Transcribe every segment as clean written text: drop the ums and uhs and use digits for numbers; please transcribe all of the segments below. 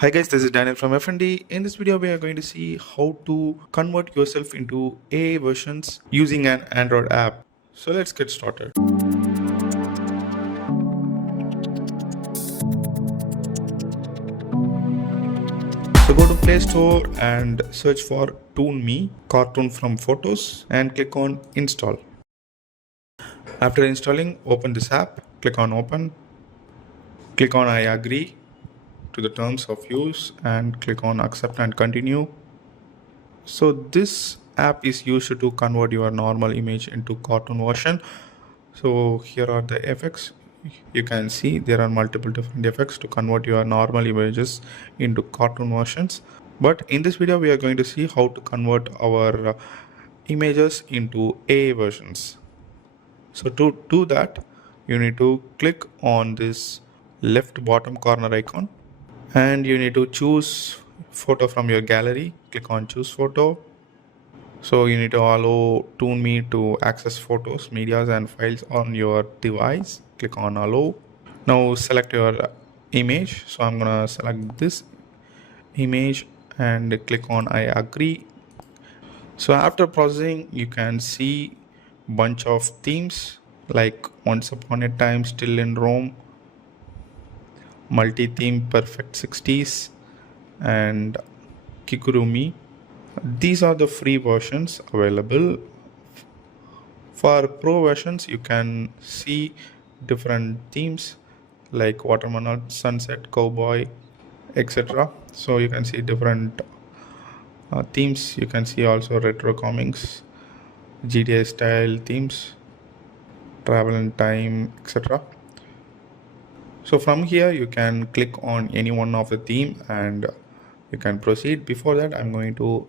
Hi guys, this is Daniel from FND. In this video, we are going to see how to convert yourself into AI versions using an Android app. So let's get started. So go to Play Store and search for Toon Me, cartoon from photos, and click on install. After installing, open this app, click on open, click on I agree to the terms of use and click on accept and continue. So this app is used to convert your normal image into cartoon version. So here are the effects. You can see there are multiple different effects to convert your normal images into cartoon versions. But in this video, we are going to see how to convert our images into AI versions. So to do that, you need to click on this left bottom corner icon and you need to choose photo from your gallery. Click on choose photo. So you need to allow Toon Me to access photos, medias and files on your device. Click on allow. Now select your image. So I'm gonna select this image and click on I agree. So after processing, you can see bunch of themes like Once Upon a Time, Still in Rome, Multi-Theme Perfect 60s and Kikurumi. These are the free versions available. For pro versions, you can see different themes like watermelon, sunset, cowboy, etc. So you can see different themes. You can see also retro comics, GTA style themes, travel in time, etc. So from here you can click on any one of the theme and you can proceed. Before that, I'm going to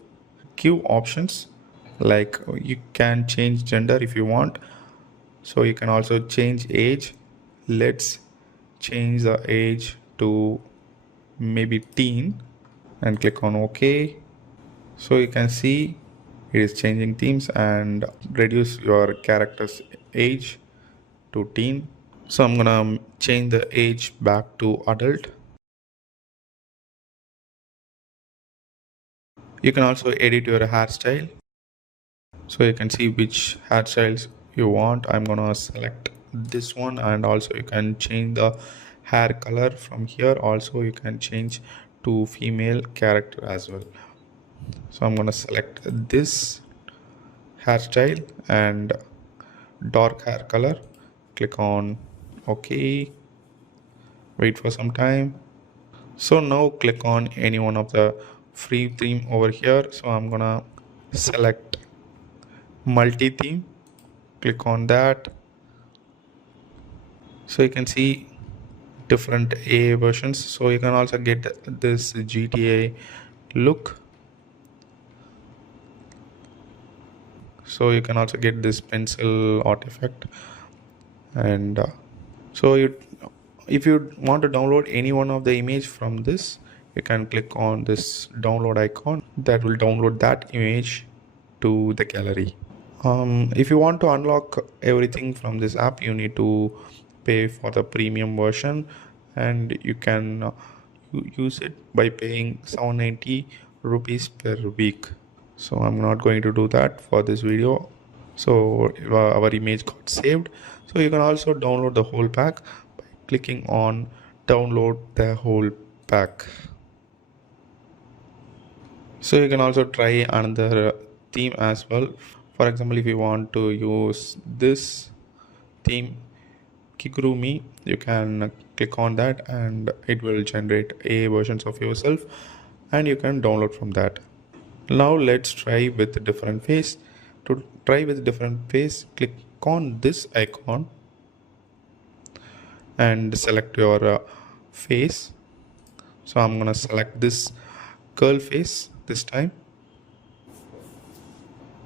give options like you can change gender if you want. So you can also change age. Let's change the age to maybe teen and click on OK. So you can see it is changing themes and reduce your character's age to teen. So I'm gonna change the age back to adult. You can also edit your hairstyle. So you can see which hairstyles you want. I'm gonna select this one and also you can change the hair color from here. Also you can change to female character as well. So I'm gonna select this hairstyle and dark hair color. Click on OK. Wait for some time. So now click on any one of the free theme over here. So I'm gonna select multi-theme. Click on that. So you can see different AI versions. So you can also get this GTA look. So you can also get this pencil artifact and so if you want to download any one of the image from this, you can click on this download icon that will download that image to the gallery. If you want to unlock everything from this app, you need to pay for the premium version and you can use it by paying 790 rupees per week. So I'm not going to do that for this video. So our image got saved. So you can also download the whole pack by clicking on download the whole pack. So you can also try another theme as well. For example, if you want to use this theme Kikurumi, you can click on that and it will generate AI versions of yourself and you can download from that. Now let's try with a different face. To try with different face, click on this icon and select your face. So I'm gonna select this girl face this time.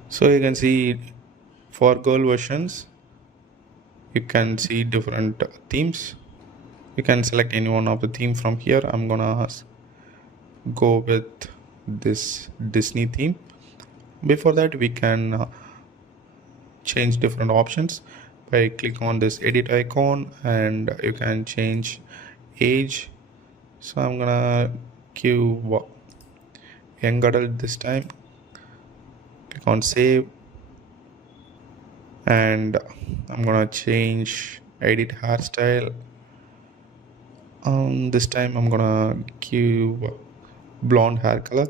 So you can see for girl versions, you can see different themes. You can select any one of the theme from here. I'm gonna go with this Disney theme. Before that, we can change different options by click on this edit icon and you can change age. So I'm gonna give young adult this time. Click on save, and I'm gonna change edit hairstyle. This time I'm gonna give blonde hair color,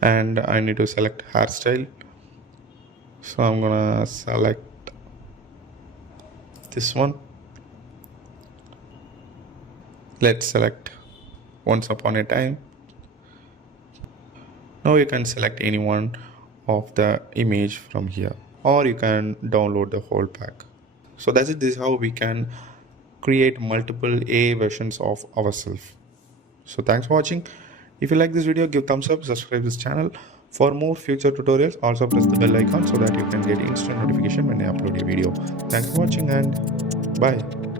and I need to select hairstyle. So I'm gonna select this one. Let's select once upon a time. Now you can select any one of the image from here, or you can download the whole pack. So that's it. This is how we can create multiple AI versions of ourselves. So thanks for watching. If you like this video, give thumbs up, subscribe this channel for more future tutorials. Also press the bell icon so that you can get instant notification when I upload a video. Thanks for watching, and bye.